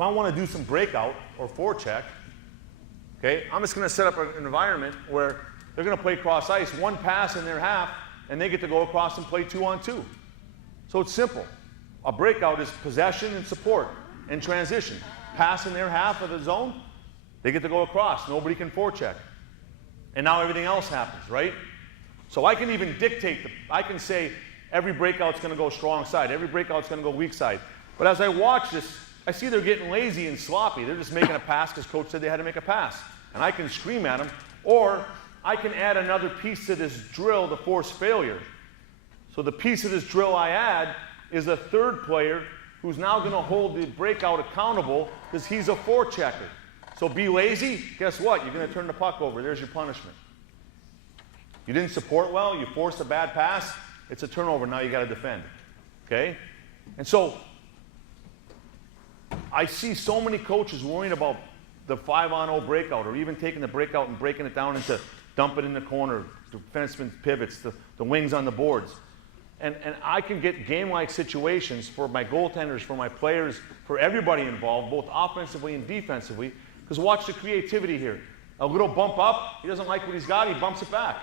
I want to do some breakout or forecheck, okay, I'm just going to set up an environment where they're going to play cross ice, one pass in their half, and they get to go across and play 2-on-2. So it's simple. A breakout is possession and support and transition. Pass in their half of the zone, they get to go across. Nobody can forecheck. And now everything else happens, right? So I can even dictate, I can say every breakout's going to go strong side, every breakout's going to go weak side. But as I watch this, I see they're getting lazy and sloppy. They're just making a pass because coach said they had to make a pass. And I can scream at them, or I can add another piece to this drill to force failure. So the piece of this drill I add is a third player who's now going to hold the breakout accountable because he's a forechecker. So be lazy, guess what? You're going to turn the puck over. There's your punishment. You didn't support well, you forced a bad pass, it's a turnover, now you got to defend. Okay? And so I see so many coaches worrying about the 5-on-0 breakout, or even taking the breakout and breaking it down into dump it in the corner, defenseman pivots, the wings on the boards. And I can get game-like situations for my goaltenders, for my players, for everybody involved, both offensively and defensively, because watch the creativity here. A little bump up, he doesn't like what he's got, he bumps it back.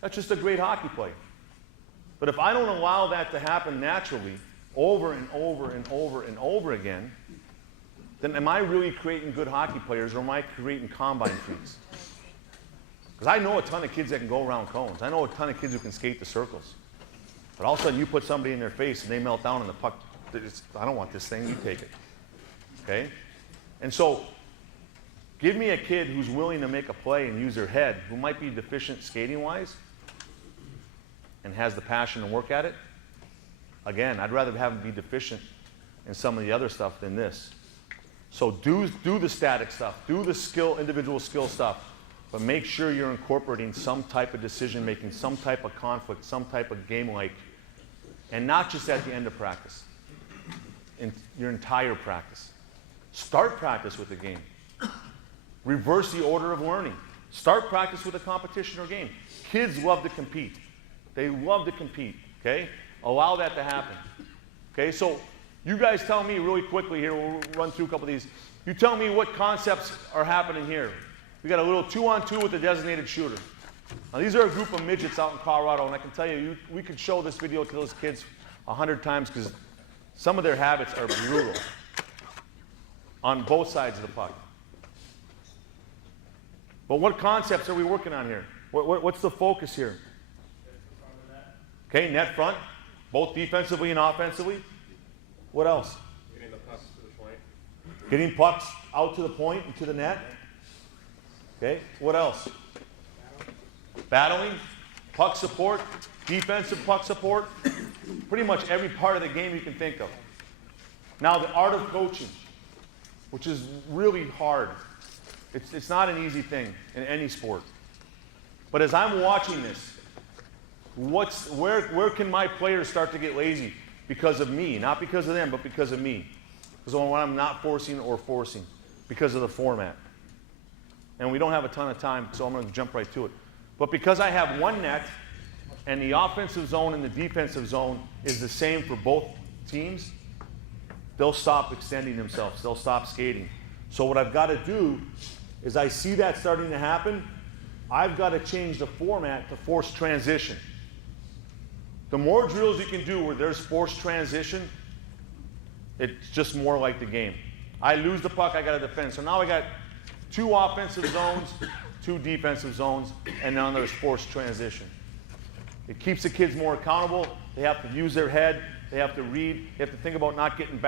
That's just a great hockey play. But if I don't allow that to happen naturally, over and over and over and over again, then am I really creating good hockey players, or am I creating combine freaks? Because I know a ton of kids that can go around cones. I know a ton of kids who can skate the circles. But all of a sudden you put somebody in their face and they melt down and the puck, I don't want this thing, you take it. Okay? And so, give me a kid who's willing to make a play and use their head, who might be deficient skating-wise, and has the passion to work at it. Again, I'd rather have him be deficient in some of the other stuff than this. So do the static stuff, do the individual skill stuff, but make sure you're incorporating some type of decision-making, some type of conflict, some type of game-like, and not just at the end of practice, in your entire practice. Start practice with the game. Reverse the order of learning. Start practice with a competition or game. Kids love to compete. They love to compete, okay? Allow that to happen. Okay, so you guys tell me really quickly here, we'll run through a couple of these. You tell me what concepts are happening here. We got a little 2-on-2 with a designated shooter. Now these are a group of midgets out in Colorado, and I can tell you, we could show this video to those kids 100 times because some of their habits are brutal on both sides of the puck. But what concepts are we working on here? What's the focus here? Okay, net front, both defensively and offensively. What else? Getting the pucks to the point. Getting pucks out to the point and to the net. Okay, what else? Battling, puck support, defensive puck support. Pretty much every part of the game you can think of. Now the art of coaching, which is really hard. It's not an easy thing in any sport. But as I'm watching this, where can my players start to get lazy? Because of me, not because of them, but because of me. Because when I'm not forcing or forcing, because of the format. And we don't have a ton of time, so I'm going to jump right to it. But because I have one net, and the offensive zone and the defensive zone is the same for both teams, they'll stop extending themselves. They'll stop skating. So what I've got to do is I see that starting to happen, I've got to change the format to force transition. The more drills you can do where there's forced transition, it's just more like the game. I lose the puck, I got to defend. So now I got 2 offensive zones, 2 defensive zones, and now there's forced transition. It keeps the kids more accountable. They have to use their head. They have to read. They have to think about not getting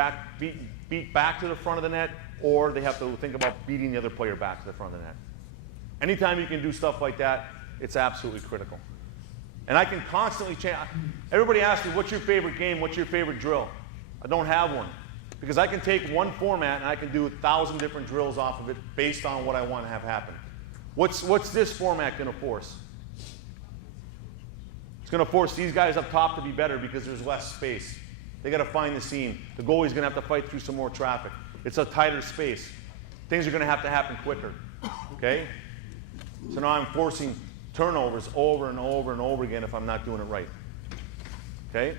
beat back to the front of the net, or they have to think about beating the other player back to the front of the net. Anytime you can do stuff like that, it's absolutely critical. And I can constantly change. Everybody asks me, what's your favorite game? What's your favorite drill? I don't have one. Because I can take one format and I can do 1,000 different drills off of it based on what I want to have happen. What's this format going to force? It's going to force these guys up top to be better because there's less space. They got to find the seam. The goalie's going to have to fight through some more traffic. It's a tighter space. Things are going to happen quicker. Okay? So now I'm forcing turnovers over and over and over again if I'm not doing it right. Okay?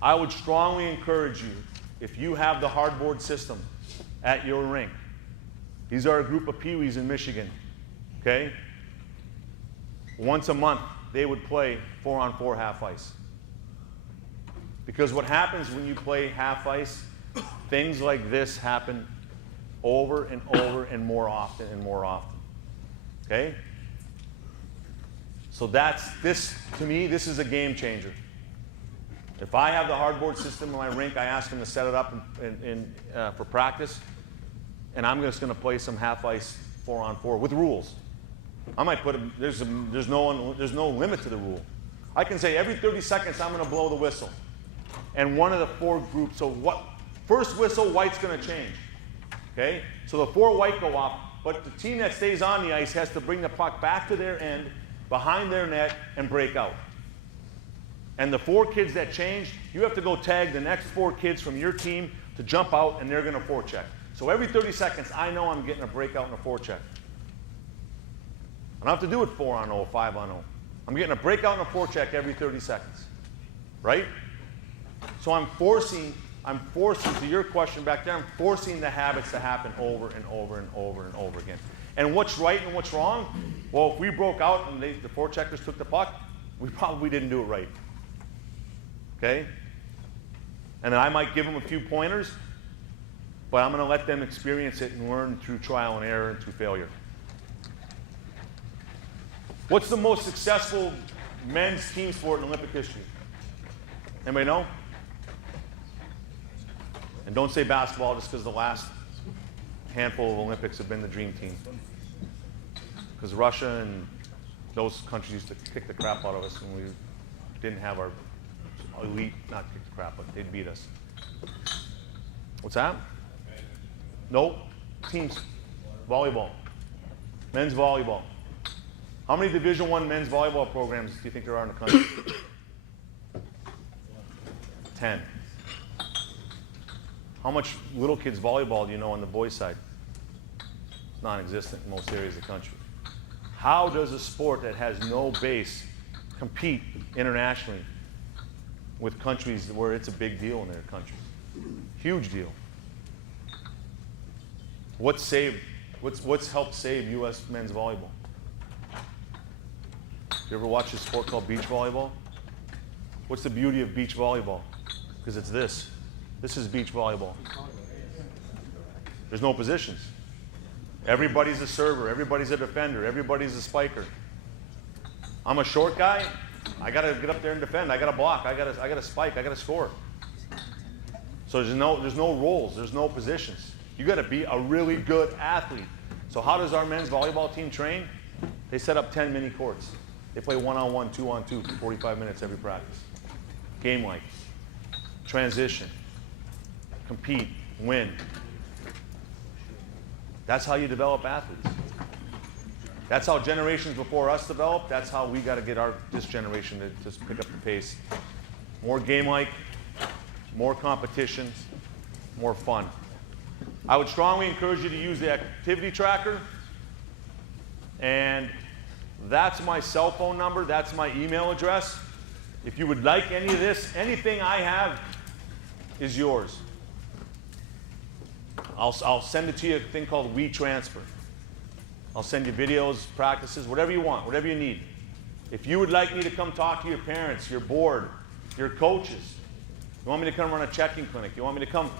I would strongly encourage you, if you have the hardboard system at your rink, these are a group of peewees in Michigan, okay? Once a month, they would play 4-on-4 half ice. Because what happens when you play half ice, things like this happen over and over and more often and more often, okay? So this, to me, this is a game changer. If I have the hardboard system in my rink, I ask them to set it up for practice, and I'm just going to play some half ice 4-on-4 with rules. I might put there's no limit to the rule. I can say every 30 seconds I'm going to blow the whistle, and one of the 4 groups. So what? First whistle, white's going to change. Okay, so the 4 white go off, but the team that stays on the ice has to bring the puck back to their end, behind their net, and break out. And the 4 kids that changed, you have to go tag the next 4 kids from your team to jump out, and they're going to forecheck. So every 30 seconds, I know I'm getting a breakout and a forecheck. I don't have to do it 4-on-0, 5-on-0. I'm getting a breakout and a forecheck every 30 seconds, right? So I'm forcing, to your question back there, I'm forcing the habits to happen over and over and over and over again. And what's right and what's wrong? Well, if we broke out and the forecheckers took the puck, we probably didn't do it right. Okay? And then I might give them a few pointers, but I'm going to let them experience it and learn through trial and error and through failure. What's the most successful men's team sport in Olympic history? Anybody know? And don't say basketball just because the last handful of Olympics have been the dream team. Because Russia and those countries used to kick the crap out of us when we didn't have our elite, not kick the crap, but they'd beat us. What's that? Nope. Teams. Volleyball. Men's volleyball. How many Division I men's volleyball programs do you think there are in the country? 10. How much little kids volleyball do you know on the boys' side? It's non-existent in most areas of the country. How does a sport that has no base compete internationally with countries where it's a big deal in their countries? Huge deal. What's helped save U.S. men's volleyball? You ever watch a sport called beach volleyball? What's the beauty of beach volleyball? Because it's this. This is beach volleyball. There's no positions. Everybody's a server, everybody's a defender, everybody's a spiker. I'm a short guy. I got to get up there and defend. I got to block. I got to spike. I got to score. So there's no roles. There's no positions. You got to be a really good athlete. So how does our men's volleyball team train? They set up 10 mini courts. They play 1-on-1, 2-on-2 for 45 minutes every practice. Game-like. Transition. Compete. Win. That's how you develop athletes. That's how generations before us developed. That's how we got to get this generation to just pick up the pace. More game-like, more competition, more fun. I would strongly encourage you to use the activity tracker. And that's my cell phone number. That's my email address. If you would like any of this, anything I have is yours. I'll send it to you, a thing called WeTransfer. I'll send you videos, practices, whatever you want, whatever you need. If you would like me to come talk to your parents, your board, your coaches, you want me to come run a checking clinic, you want me to come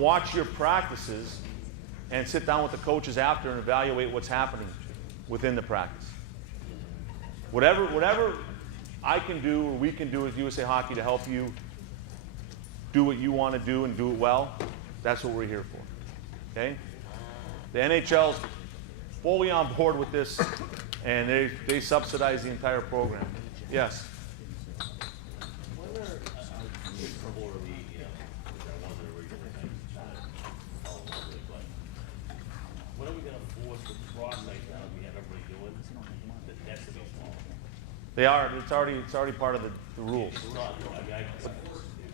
watch your practices and sit down with the coaches after and evaluate what's happening within the practice. Whatever I can do or we can do as USA Hockey to help you do what you want to do and do it well, that's what we're here for. Okay? The NHL's fully on board with this, and they subsidize the entire program. Yes? When are we going to force the cross like that we have everybody doing? The nets to be small. They are. It's already part of the rules. It's not, I mean,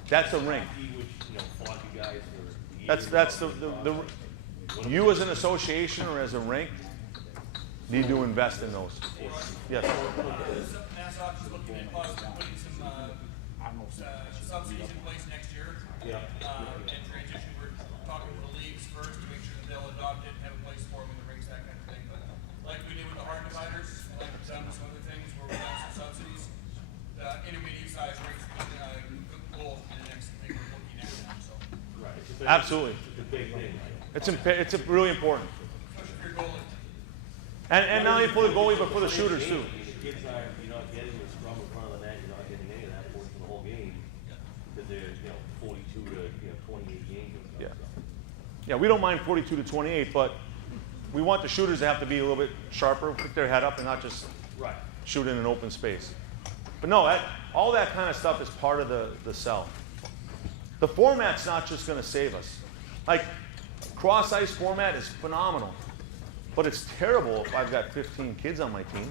That's a rink. which, fought you guys for years. That's you as an association or as a rink, need to invest in those. Yes. Mass Hockey's looking at possibly putting some subsidies in place next year. And transition, we're talking to the leagues first to make sure that they'll adopt it and have a place for them in the rinks, that kind of thing. But like we did with the hard dividers, like we've done with some other things where we've done some subsidies, the intermediate size rinks will the goal in the next thing we're looking at now, so. Absolutely. It's a big thing. It's really important. Especially for your goalie. And not only for the goalie, but for the shooters too. I mean, the kids are, you're not getting the scrum in front of the net, you're not getting any of that portion of the whole game. Because they're, 42 to, 28 games and stuff. Yeah. So. Yeah, we don't mind 42 to 28, but we want the shooters to have to be a little bit sharper, pick their head up, and not just Right. shoot in an open space. But no, all that kind of stuff is part of the sell. The format's not just going to save us. Like, cross-ice format is phenomenal, but it's terrible if I've got 15 kids on my team.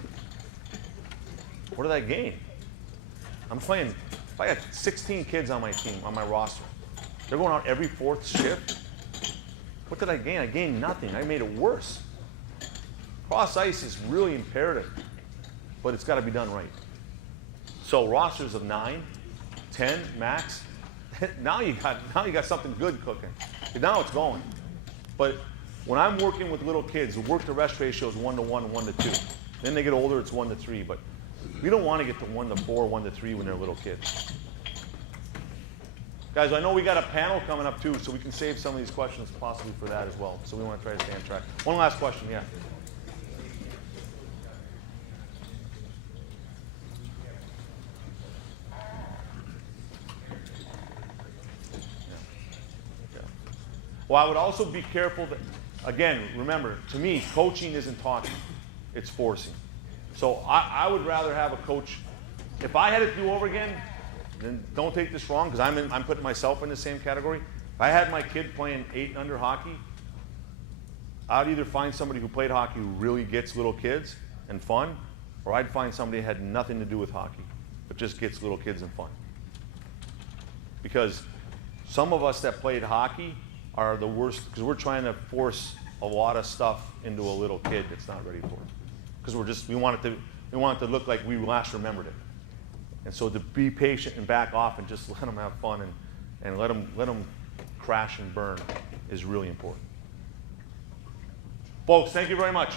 What did I gain? I'm playing, if I got 16 kids on my team, on my roster, they're going out every fourth shift. What did I gain? I gained nothing. I made it worse. Cross-ice is really imperative, but it's got to be done right. So rosters of 9, 10 max. Now you got something good cooking. Now it's going. But when I'm working with little kids, the work to rest ratio is 1 to 1, 1 to 2. Then they get older, it's 1 to 3. But we don't want to get to 1 to 4, 1 to 3 when they're little kids. Guys, I know we got a panel coming up too, so we can save some of these questions possibly for that as well. So we want to try to stay on track. One last question, yeah. Well, I would also be careful that, again, remember, to me, coaching isn't talking, it's forcing. So I would rather have a coach, if I had it do over again, then don't take this wrong, because I'm putting myself in the same category. If I had my kid playing 8 and under hockey, I'd either find somebody who played hockey who really gets little kids and fun, or I'd find somebody who had nothing to do with hockey, but just gets little kids and fun. Because some of us that played hockey are the worst, because we're trying to force a lot of stuff into a little kid that's not ready for it. Because we want it to look like we last remembered it. And so to be patient and back off and just let them have fun and let them crash and burn is really important. Folks, thank you very much.